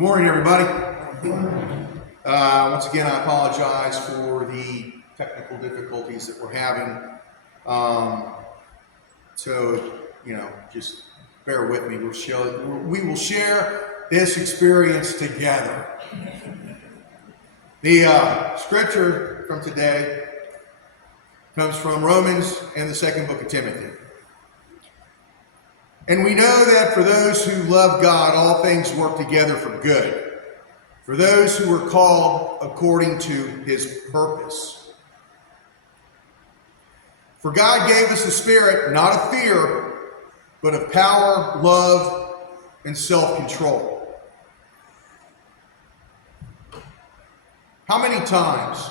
Good morning, everybody. Once again, I apologize for the technical difficulties that we're having. Just bear with me. We will share this experience together. The scripture from today comes from Romans and the second book of Timothy. And we know that for those who love God, all things work together for good, for those who are called according to his purpose. For God gave us a spirit, not of fear, but of power, love, and self-control. How many times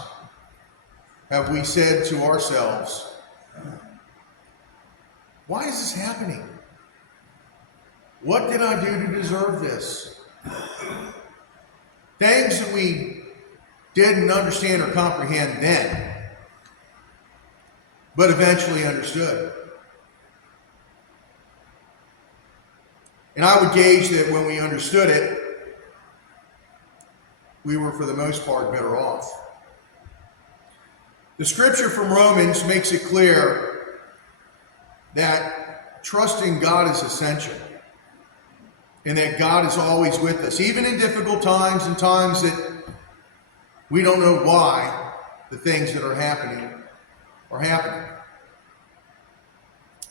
have we said to ourselves, why is this happening? What did I do to deserve this? Things that we didn't understand or comprehend then, but eventually understood. And I would gauge that when we understood it, we were for the most part better off. The scripture from Romans makes it clear that trusting God is essential. And that God is always with us, even in difficult times and times that we don't know why the things that are happening are happening.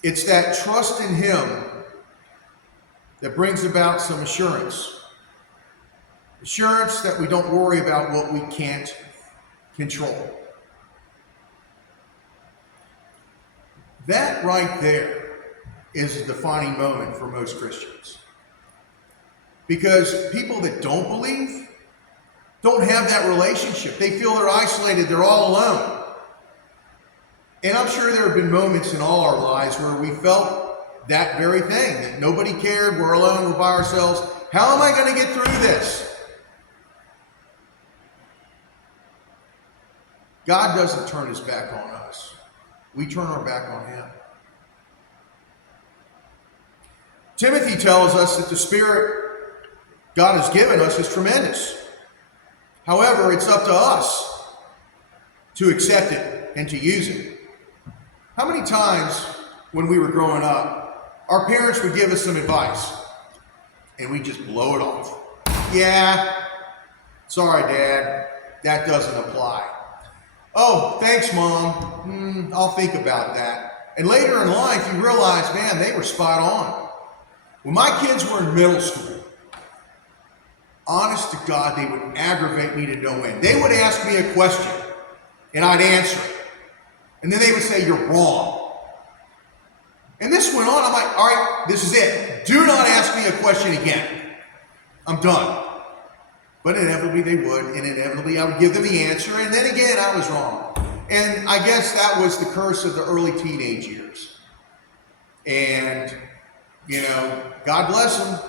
It's that trust in him that brings about some assurance. Assurance that we don't worry about what we can't control. That right there is a defining moment for most Christians. Because people that don't believe don't have that relationship. They feel they're isolated, they're all alone. And I'm sure there have been moments in all our lives where we felt that very thing, that nobody cared, we're alone, we're by ourselves. How am I going to get through this? God doesn't turn his back on us. We turn our back on him. Timothy tells us that the Spirit God has given us is tremendous. However, it's up to us to accept it and to use it. How many times when we were growing up, our parents would give us some advice and we just blow it off? Yeah, sorry, Dad, that doesn't apply. Oh, thanks, Mom. I'll think about that. And later in life, you realize, man, they were spot on. When my kids were in middle school, honest to God, they would aggravate me to no end. They would ask me a question, and I'd answer it. And then they would say, you're wrong. And this went on. I'm like, all right, this is it. Do not ask me a question again. I'm done. But inevitably they would, and inevitably I would give them the answer, and then again I was wrong. And I guess that was the curse of the early teenage years. And, God bless them.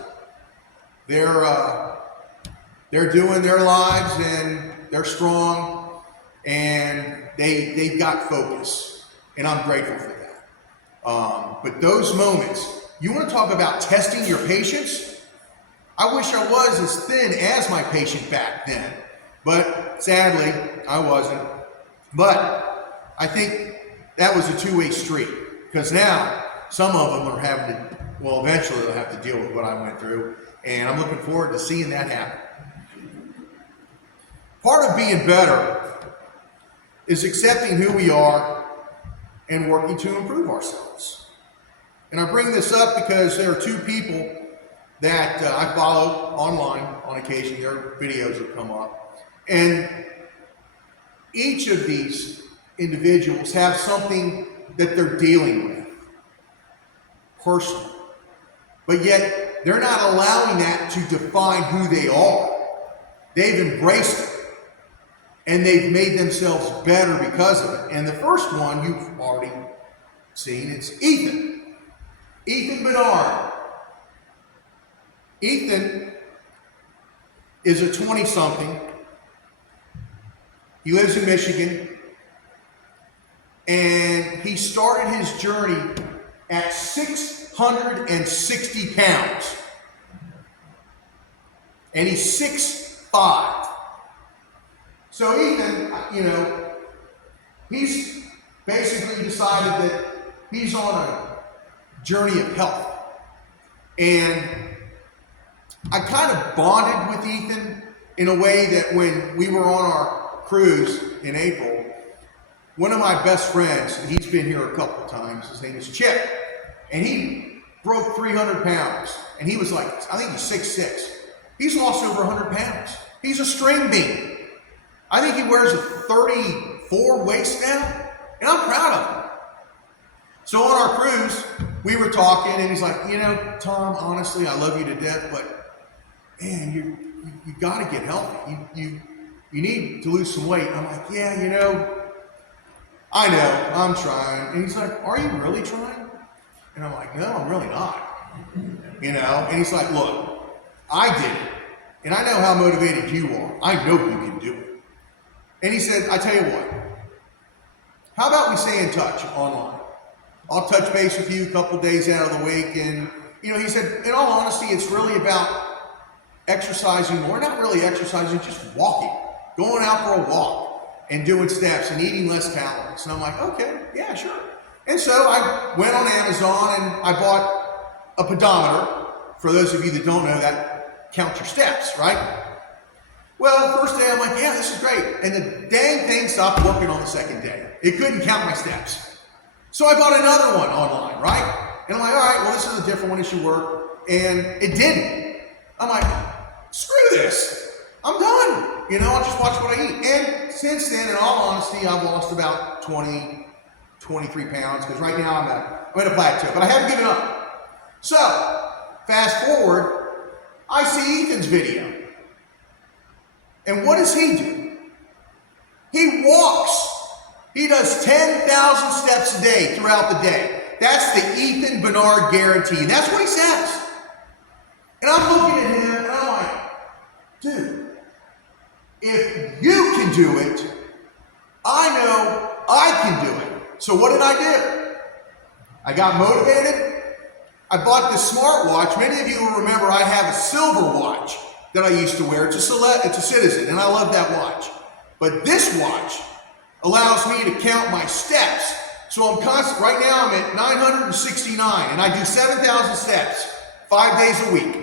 They're doing their lives and they're strong and they've got focus, and I'm grateful for that. But those moments, you want to talk about testing your patience? I wish I was as thin as my patient back then, but sadly I wasn't. But I think that was a two-way street, because now some of them are having to, eventually they'll have to deal with what I went through, and I'm looking forward to seeing that happen. Part of being better is accepting who we are and working to improve ourselves. And I bring this up because there are two people that I follow online on occasion. Their videos have come up. And each of these individuals have something that they're dealing with personally. But yet, they're not allowing that to define who they are. They've embraced it. And they've made themselves better because of it. And the first one you've already seen, it's Ethan. Ethan Bernard. Ethan is a 20-something. He lives in Michigan. And he started his journey at 660 pounds. and he's 6'5". So Ethan, he's basically decided that he's on a journey of health. And I kind of bonded with Ethan in a way that when we were on our cruise in April, one of my best friends, he's been here a couple of times, his name is Chip, and he broke 300 pounds. And he was like, I think he's 6'6". He's lost over 100 pounds. He's a string bean. I think he wears a 34 waist now, and I'm proud of him. So on our cruise, we were talking, and he's like, Tom, honestly, I love you to death, but man, you got to get healthy. You need to lose some weight. I'm like, yeah, I know, I'm trying. And he's like, are you really trying? And I'm like, no, I'm really not. And he's like, look, I did it, and I know how motivated you are. I know you can do it. And he said, I tell you what, how about we stay in touch online? I'll touch base with you a couple days out of the week. And, he said, in all honesty, it's really about exercising more, not really exercising, just walking, going out for a walk and doing steps and eating less calories. And I'm like, okay, yeah, sure. And so I went on Amazon and I bought a pedometer. For those of you that don't know, that counts your steps, right? Well, the first day I'm like, yeah, this is great. And the dang thing stopped working on the second day. It couldn't count my steps. So I bought another one online, right? And I'm like, all right, well, this is a different one. It should work. And it didn't. I'm like, screw this. I'm done. I'll just watch what I eat. And since then, in all honesty, I've lost about 20, 23 pounds because right now I'm at a plateau. But I haven't given up. So, fast forward, I see Ethan's video. And what does he do? He walks. He does 10,000 steps a day throughout the day. That's the Ethan Bernard guarantee. That's what he says. And I'm looking at him and I'm like, dude, if you can do it, I know I can do it. So what did I do? I got motivated. I bought this smartwatch. Many of you will remember I have a silver watch that I used to wear. It's a Citizen, and I love that watch. But this watch allows me to count my steps. So right now I'm at 969, and I do 7,000 steps 5 days a week.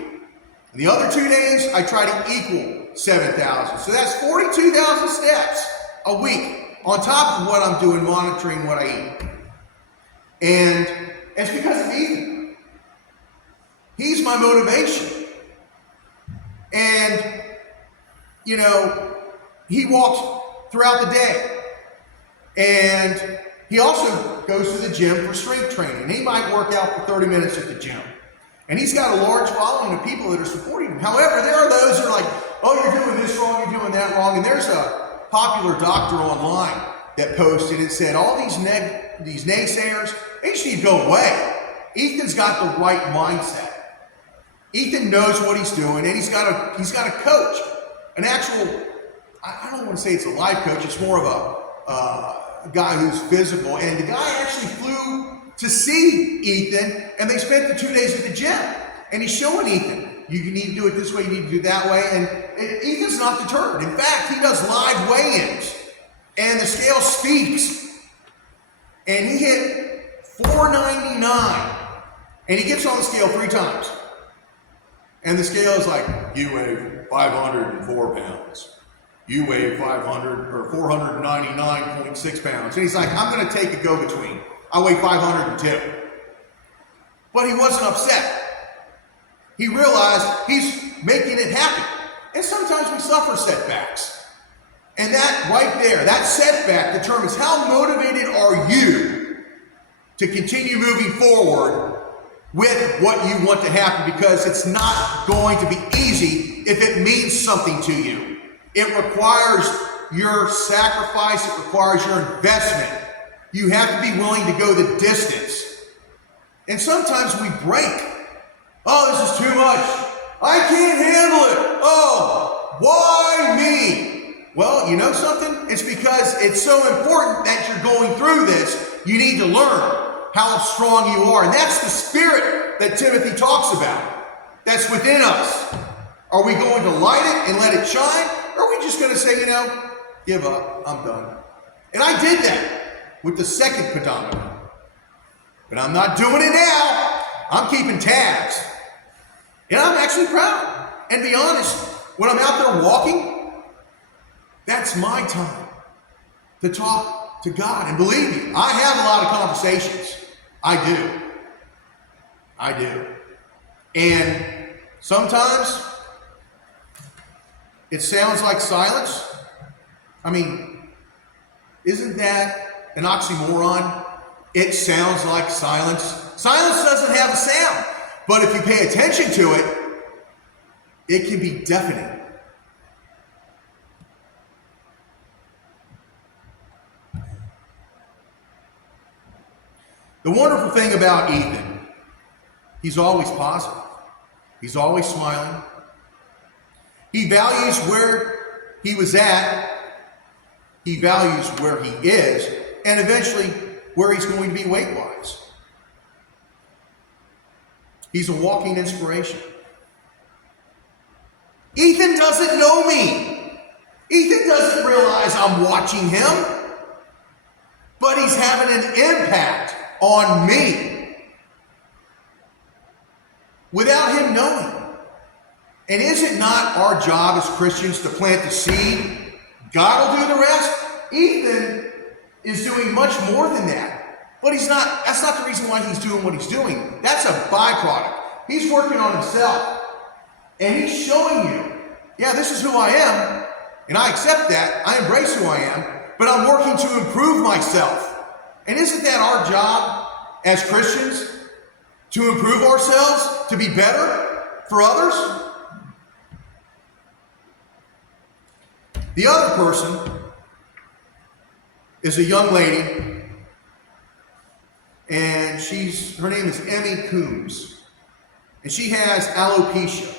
And the other 2 days, I try to equal 7,000. So that's 42,000 steps a week on top of what I'm doing monitoring what I eat. And it's because of Ethan. He's my motivation. And, he walks throughout the day. And he also goes to the gym for strength training. He might work out for 30 minutes at the gym. And he's got a large following of people that are supporting him. However, there are those that are like, oh, you're doing this wrong, you're doing that wrong. And there's a popular doctor online that posted and said, all these naysayers, they just need to go away. Ethan's got the right mindset. Ethan knows what he's doing, and he's got a coach, an actual, I don't want to say it's a life coach, it's more of a guy who's physical. And the guy actually flew to see Ethan, and they spent the 2 days at the gym. And he's showing Ethan, you need to do it this way, you need to do it that way. And Ethan's not deterred. In fact, he does live weigh-ins, and the scale speaks. And he hit 499, and he gets on the scale 3 times. And the scale is like, you weigh 504 pounds. You weigh 499.6 pounds. And he's like, I'm going to take a go-between. I weigh 502. But he wasn't upset. He realized he's making it happen. And sometimes we suffer setbacks. And that right there, that setback determines how motivated are you to continue moving forward with what you want to happen, because it's not going to be easy if it means something to you. It requires your sacrifice. It requires your investment. You have to be willing to go the distance. And sometimes we break. Oh, this is too much. I can't handle it. Oh, why me? Well, you know something? It's because it's so important that you're going through this. You need to learn how strong you are. And that's the spirit that Timothy talks about. That's within us. Are we going to light it and let it shine? Or are we just going to say, give up, I'm done? And I did that with the second pedometer. But I'm not doing it now. I'm keeping tabs. And I'm actually proud. And to be honest, when I'm out there walking, that's my time to talk to God. And believe me, I have a lot of conversations. I do. And sometimes it sounds like silence. I mean, isn't that an oxymoron? It sounds like silence. Silence doesn't have a sound, but if you pay attention to it, it can be deafening. The wonderful thing about Ethan, he's always positive. He's always smiling. He values where he was at. He values where he is, and eventually where he's going to be weight-wise. He's a walking inspiration. Ethan doesn't know me. Ethan doesn't realize I'm watching him, but he's having an impact on me without him knowing. And is it not our job as Christians to plant the seed? God will do the rest. Ethan is doing much more than that. But that's not the reason why he's doing what he's doing. That's a byproduct. He's working on himself. And he's showing you, yeah, this is who I am. And I accept that. I embrace who I am. But I'm working to improve myself. And isn't that our job as Christians? To improve ourselves? To be better for others? The other person is a young lady, and her name is Emmy Coombs, and she has alopecia,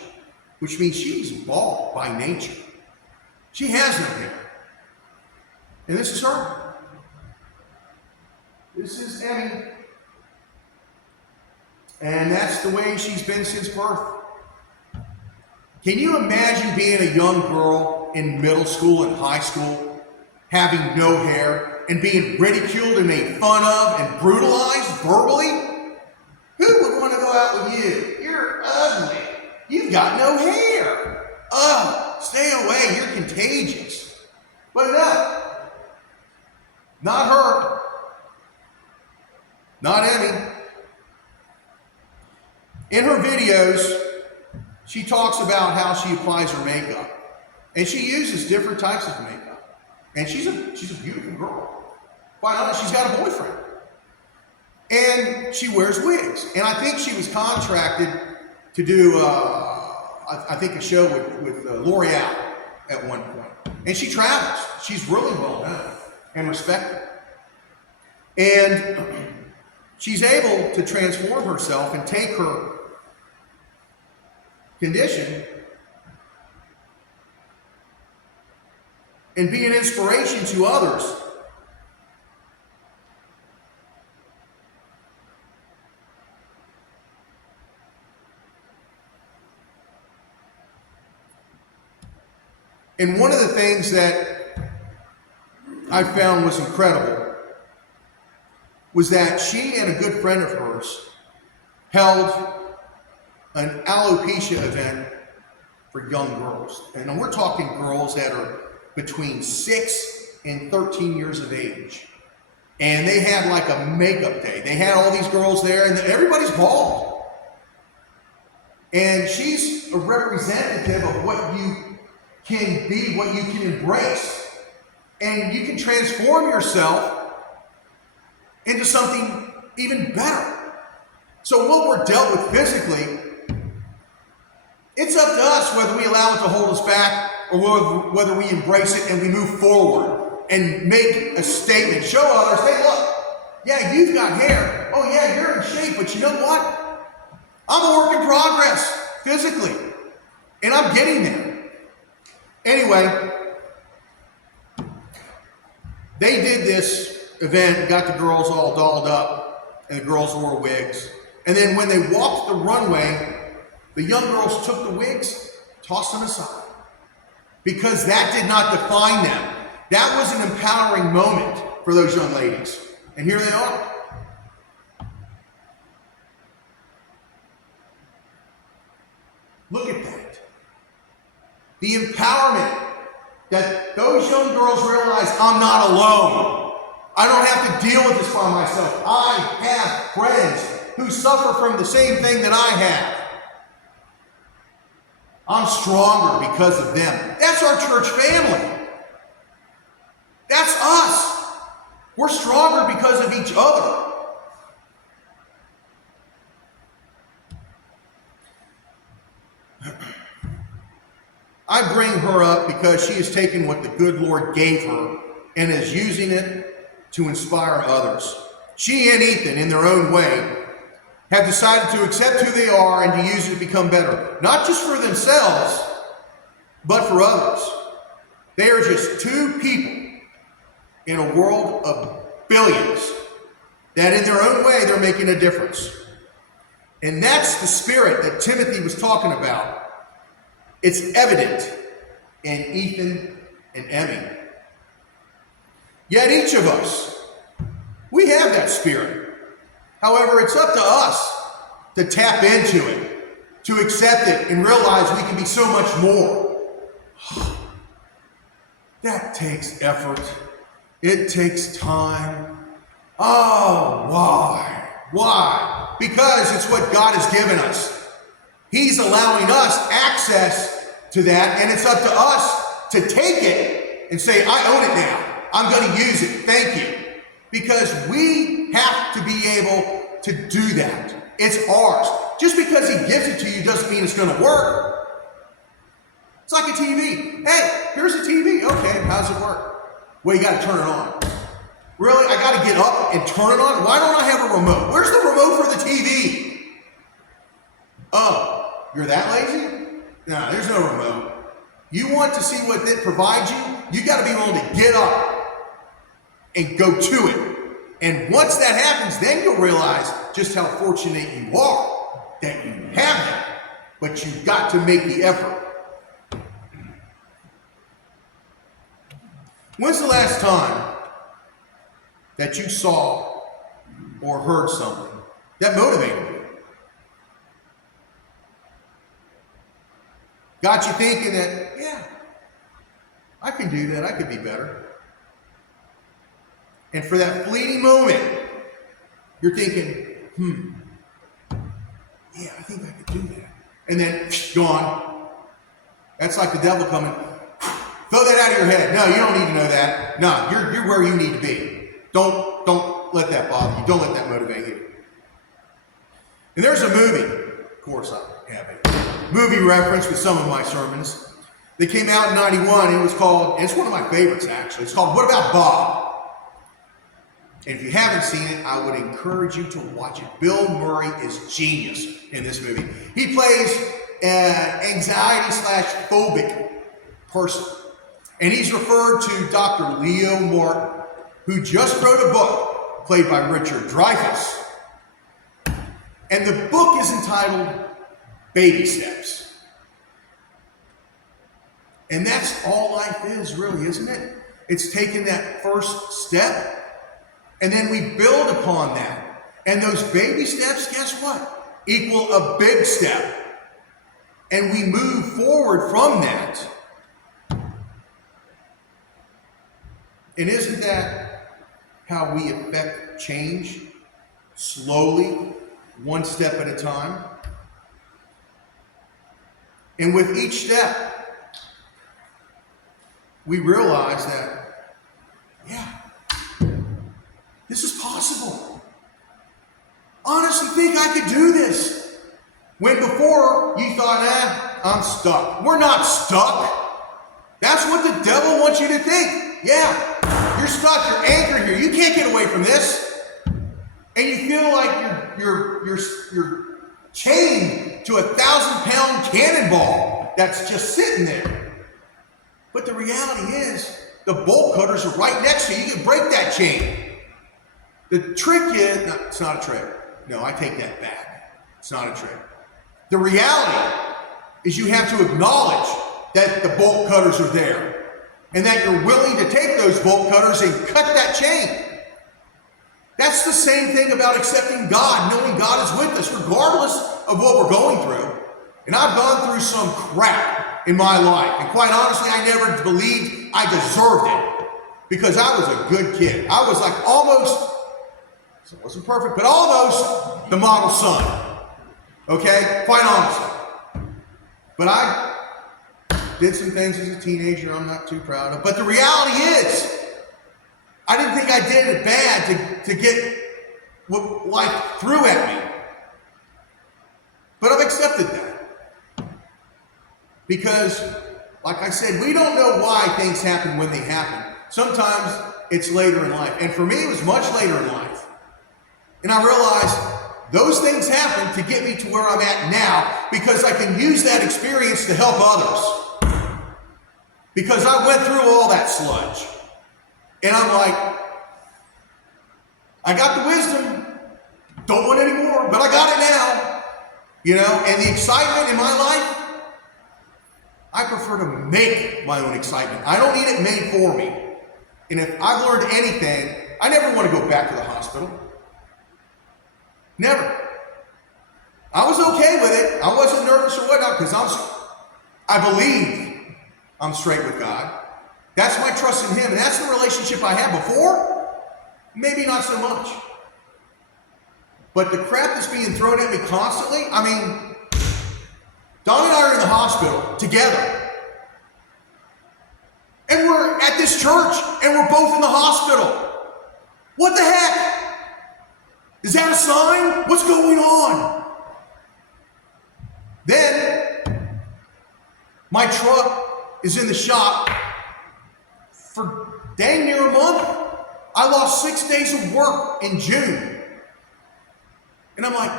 which means she's bald by nature. She has no hair. And this is her. This is Emmy. And that's the way she's been since birth. Can you imagine being a young girl in middle school and high school, having no hair, and being ridiculed and made fun of and brutalized verbally? Who would want to go out with you? You're ugly. You've got no hair. Ugh, stay away. You're contagious. But no, not her. Not Emmy. In her videos, she talks about how she applies her makeup. And she uses different types of makeup. And she's a beautiful girl. Quite honest, she's got a boyfriend. And she wears wigs. And I think she was contracted to do, I think, a show with L'Oreal at one point. And she travels. She's really well known and respected. And she's able to transform herself and take her condition and be an inspiration to others. And one of the things that I found was incredible was that she and a good friend of hers held an alopecia event for young girls. And we're talking girls that are between 6 and 13 years of age. And they had like a makeup day. They had all these girls there, and everybody's bald. And she's a representative of what you can be, what you can embrace. And you can transform yourself into something even better. So what we're dealt with physically, it's up to us whether we allow it to hold us back or whether we embrace it and we move forward and make a statement. Show others, hey, look, yeah, you've got hair. Oh, yeah, you're in shape, but you know what? I'm a work in progress physically, and I'm getting there. Anyway, they did this event, got the girls all dolled up, and the girls wore wigs. And then when they walked the runway, the young girls took the wigs, toss them aside. Because that did not define them. That was an empowering moment for those young ladies. And here they are. Look at that. The empowerment that those young girls realize, I'm not alone. I don't have to deal with this by myself. I have friends who suffer from the same thing that I have. I'm stronger because of them. That's our church family. That's us. We're stronger because of each other. I bring her up because she has taken what the good Lord gave her and is using it to inspire others. She and Ethan, in their own way, have decided to accept who they are and to use it to become better. Not just for themselves, but for others. They are just two people in a world of billions that in their own way they're making a difference. And that's the spirit that Timothy was talking about. It's evident in Ethan and Emmy. Yet each of us, we have that spirit. However, it's up to us to tap into it, to accept it, and realize we can be so much more. That takes effort. It takes time. Oh, why? Why? Because it's what God has given us. He's allowing us access to that, and it's up to us to take it and say, I own it now. I'm going to use it. Thank you. Because we have to be able to do that. It's ours. Just because he gives it to you doesn't mean it's going to work. It's like a TV. Hey, here's a TV. Okay, how does it work? Well, you got to turn it on. Really? I got to get up and turn it on? Why don't I have a remote? Where's the remote for the TV? Oh, you're that lazy? No, there's no remote. You want to see what it provides you? You got to be willing to get up and go to it. And once that happens, then you'll realize just how fortunate you are that you have that. But you've got to make the effort. When's the last time that you saw or heard something that motivated you? Got you thinking that, yeah, I can do that. I could be better. And for that fleeting moment, you're thinking, yeah, I think I could do that. And then, gone. That's like the devil coming, throw that out of your head. No, you don't need to know that. No, you're where you need to be. Don't let that bother you. Don't let that motivate you. And there's a movie, of course I have a movie reference with some of my sermons. They came out in 91. It was called, it's one of my favorites actually. It's called What About Bob? And if you haven't seen it, I would encourage you to watch it. Bill Murray is genius in this movie. He plays an anxiety/phobic person. And he's referred to Dr. Leo Martin, who just wrote a book played by Richard Dreyfuss. And the book is entitled Baby Steps. And that's all life is, really, isn't it? It's taking that first step, and then we build upon that. And those baby steps, guess what? Equal a big step. And we move forward from that. And isn't that how we affect change? Slowly, one step at a time. And with each step, we realize that, yeah, this is possible. Honestly think I could do this. When before you thought, I'm stuck. We're not stuck. That's what the devil wants you to think. Yeah, you're stuck. You're anchored here. You can't get away from this. And you feel like you're chained to a 1,000-pound cannonball that's just sitting there. But the reality is, the bolt cutters are right next to you. You can break that chain. The trick is, no, it's not a trick. No, I take that back. It's not a trick. The reality is you have to acknowledge that the bolt cutters are there and that you're willing to take those bolt cutters and cut that chain. That's the same thing about accepting God, knowing God is with us regardless of what we're going through. And I've gone through some crap in my life. And quite honestly, I never believed I deserved it because I was a good kid. I was like almost, so it wasn't perfect, but almost the model son. Okay? Quite honestly. But I did some things as a teenager I'm not too proud of. But the reality is, I didn't think I did it bad to get what life threw at me. But I've accepted that. Because, like I said, we don't know why things happen when they happen. Sometimes it's later in life. And for me, it was much later in life. And I realized those things happen to get me to where I'm at now because I can use that experience to help others. Because I went through all that sludge. And I'm like, I got the wisdom, don't want any more, but I got it now. You know, and the excitement in my life, I prefer to make my own excitement. I don't need it made for me. And if I've learned anything, I never want to go back to the hospital. Never. I was okay with it. I wasn't nervous or whatnot because I believe I'm straight with God. That's my trust in Him, and that's the relationship I had before. Maybe not so much. But the crap that's being thrown at me constantly, I mean, Don and I are in the hospital together. And we're at this church, and we're both in the hospital. What the heck? Is that a sign? What's going on? Then, my truck is in the shop for dang near a month. I lost 6 days of work in June. And I'm like,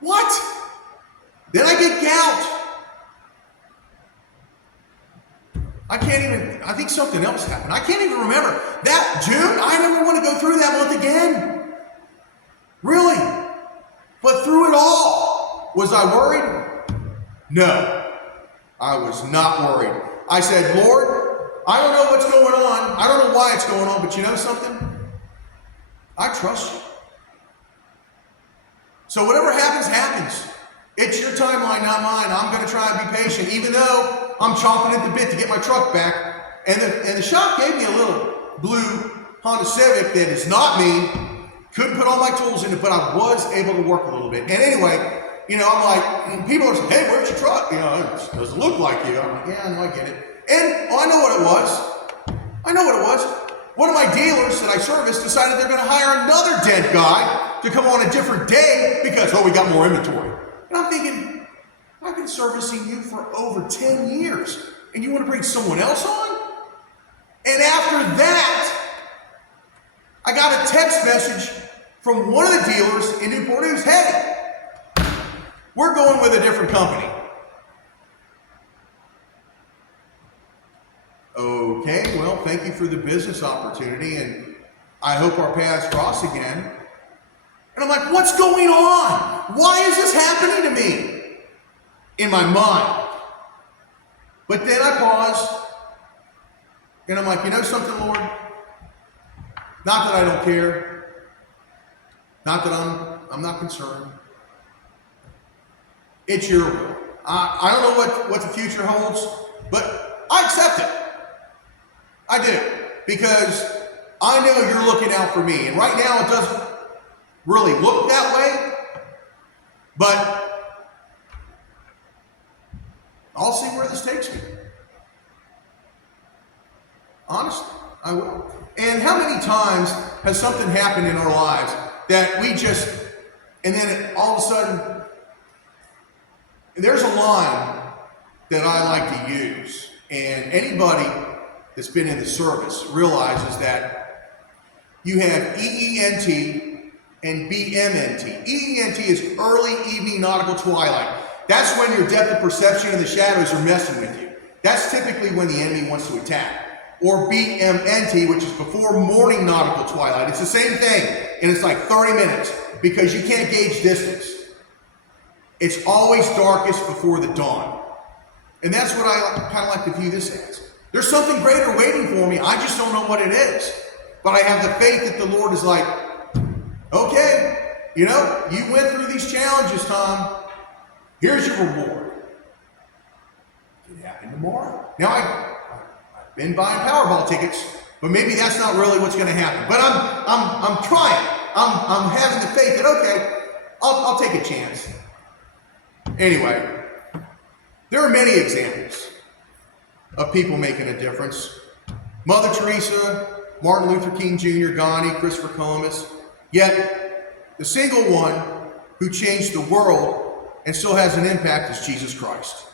what? Then I get gout. I think something else happened. I can't even remember. That June, I never want to go through that month again. Really. But through it all, was I worried? No, I was not worried. I said, Lord, I don't know what's going on. I don't know why it's going on, but you know something? I trust you. So whatever happens, happens. It's your timeline, not mine. I'm going to try and be patient, even though I'm chomping at the bit to get my truck back. And the shop gave me a little blue Honda Civic that is not me. Couldn't put all my tools in it, but I was able to work a little bit. And anyway, you know, I'm like, people are saying, hey, where's your truck? You know, it doesn't look like you. I'm like, yeah, no, I get it. And I know what it was. I know what it was. One of my dealers that I serviced decided they're going to hire another dent guy to come on a different day because, oh, we got more inventory. And I'm thinking, I've been servicing you for over 10 years, and you want to bring someone else on? And after that, I got a text message from one of the dealers in Newport News, hey, we're going with a different company. Okay, well, thank you for the business opportunity, and I hope our paths cross again. And I'm like, what's going on? Why is this happening to me? In my mind. But then I pause, and I'm like, you know something, Lord? Not that I don't care. Not that I'm not concerned. It's your will. I don't know what the future holds, but I accept it. I do, because I know you're looking out for me. And right now it doesn't really look that way, but I'll see where this takes me. Honestly, I will. And how many times has something happened in our lives that we just, and then all of a sudden, there's a line that I like to use, and anybody that's been in the service realizes that you have EENT and BMNT. EENT is early evening nautical twilight. That's when your depth of perception and the shadows are messing with you. That's typically when the enemy wants to attack. Or BMNT, which is before morning nautical twilight. It's the same thing, and it's like 30 minutes because you can't gauge distance. It's always darkest before the dawn. And that's what I kind of like to view this as. There's something greater waiting for me. I just don't know what it is. But I have the faith that the Lord is like, okay, you went through these challenges, Tom. Here's your reward. It could happen tomorrow. Now, I've been buying Powerball tickets, but maybe that's not really what's going to happen. But I'm trying. I'm having the faith that, okay, I'll take a chance. Anyway, there are many examples of people making a difference. Mother Teresa, Martin Luther King Jr., Gandhi, Christopher Columbus. Yet, the single one who changed the world and still has an impact is Jesus Christ.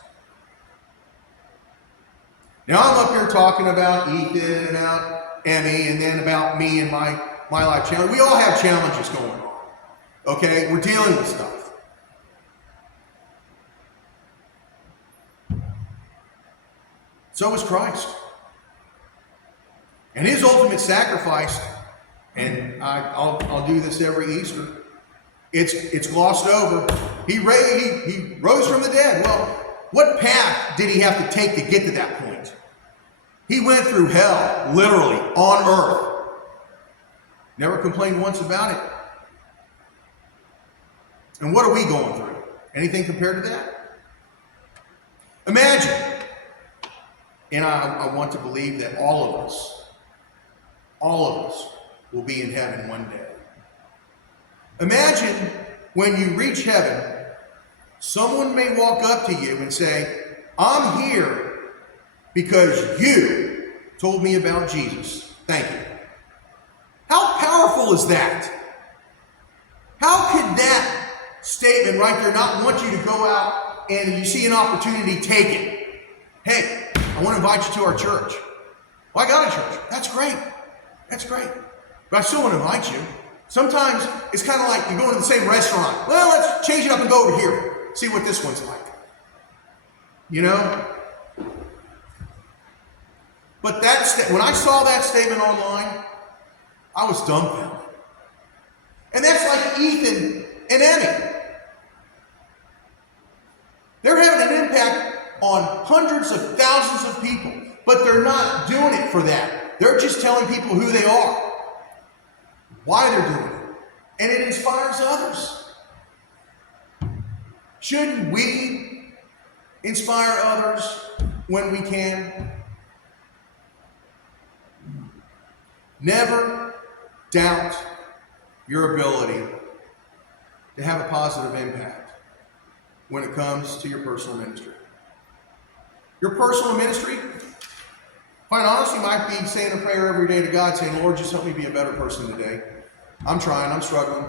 Now, I'm up here talking about Ethan, about Emmy, and then about me and my life challenge. We all have challenges going on. Okay? We're dealing with stuff. So is Christ. And his ultimate sacrifice, and I'll do this every Easter, it's glossed over. He rose from the dead. Well, what path did he have to take to get to that point? He went through hell, literally, on earth. Never complained once about it. And what are we going through? Anything compared to that? Imagine, and I want to believe that all of us will be in heaven one day. Imagine when you reach heaven, someone may walk up to you and say, I'm here because you told me about Jesus. Thank you. How powerful is that? How could that statement right there not want you to go out and you see an opportunity, take it? Hey, I want to invite you to our church. Well, I got a church. That's great. That's great. But I still want to invite you. Sometimes it's kind of like you're going to the same restaurant. Well, let's change it up and go over here. See what this one's like. But when I saw that statement online, I was dumbfounded. And that's like Ethan and Emmy. They're having an impact on hundreds of thousands of people, but they're not doing it for that. They're just telling people who they are, why they're doing it, and it inspires others. Shouldn't we inspire others when we can? Never doubt your ability to have a positive impact when it comes to your personal ministry. Your personal ministry, quite honestly, might be saying a prayer every day to God, saying, Lord, just help me be a better person today. I'm trying, I'm struggling.